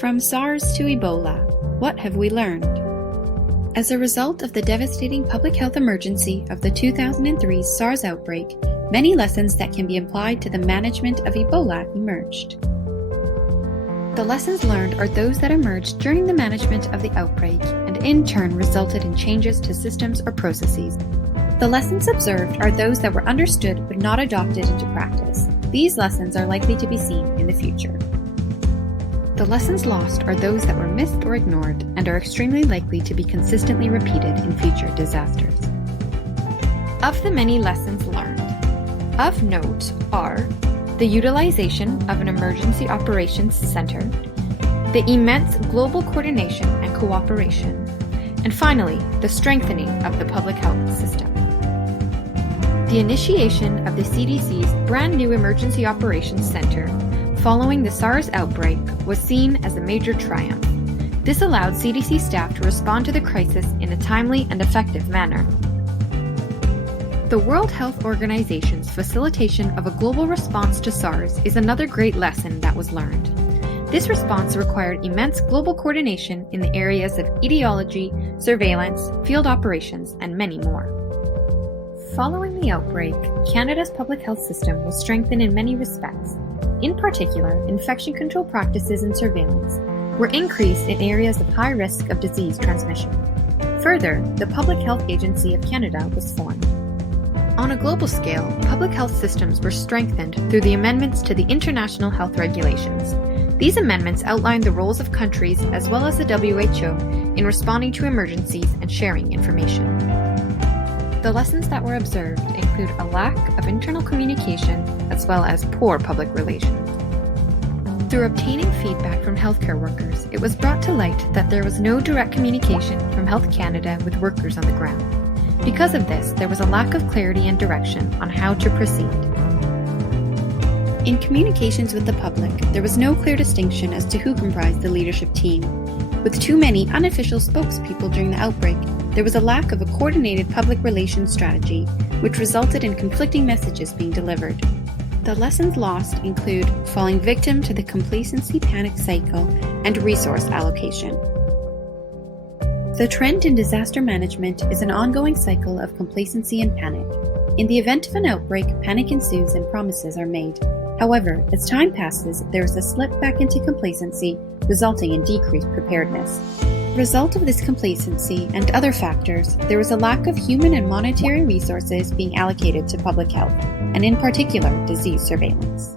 From SARS to Ebola, what have we learned? As a result of the devastating public health emergency of the 2003 SARS outbreak, many lessons that can be applied to the management of Ebola emerged. The lessons learned are those that emerged during the management of the outbreak and in turn resulted in changes to systems or processes. The lessons observed are those that were understood but not adopted into practice. These lessons are likely to be seen in the future. The lessons lost are those that were missed or ignored and are extremely likely to be consistently repeated in future disasters. Of the many lessons learned, of note are the utilization of an emergency operations center, the immense global coordination and cooperation, and finally, the strengthening of the public health system. The initiation of the CDC's brand new Emergency Operations Center following the SARS outbreak was seen as a major triumph. This allowed CDC staff to respond to the crisis in a timely and effective manner. The World Health Organization's facilitation of a global response to SARS is another great lesson that was learned. This response required immense global coordination in the areas of etiology, surveillance, field operations, and many more. Following the outbreak, Canada's public health system was strengthened in many respects. In particular, infection control practices and surveillance were increased in areas of high risk of disease transmission. Further, the Public Health Agency of Canada was formed. On a global scale, public health systems were strengthened through the amendments to the International Health Regulations. These amendments outlined the roles of countries as well as the WHO in responding to emergencies and sharing information. The lessons that were observed include a lack of internal communication as well as poor public relations. Through obtaining feedback from healthcare workers, it was brought to light that there was no direct communication from Health Canada with workers on the ground. Because of this, there was a lack of clarity and direction on how to proceed. In communications with the public, there was no clear distinction as to who comprised the leadership team. With too many unofficial spokespeople during the outbreak, there was a lack of a coordinated public relations strategy, which resulted in conflicting messages being delivered. The lessons lost include falling victim to the complacency panic cycle and resource allocation. The trend in disaster management is an ongoing cycle of complacency and panic. In the event of an outbreak, panic ensues and promises are made. However, as time passes, there is a slip back into complacency, resulting in decreased preparedness. Result of this complacency and other factors, there is a lack of human and monetary resources being allocated to public health, and in particular, disease surveillance.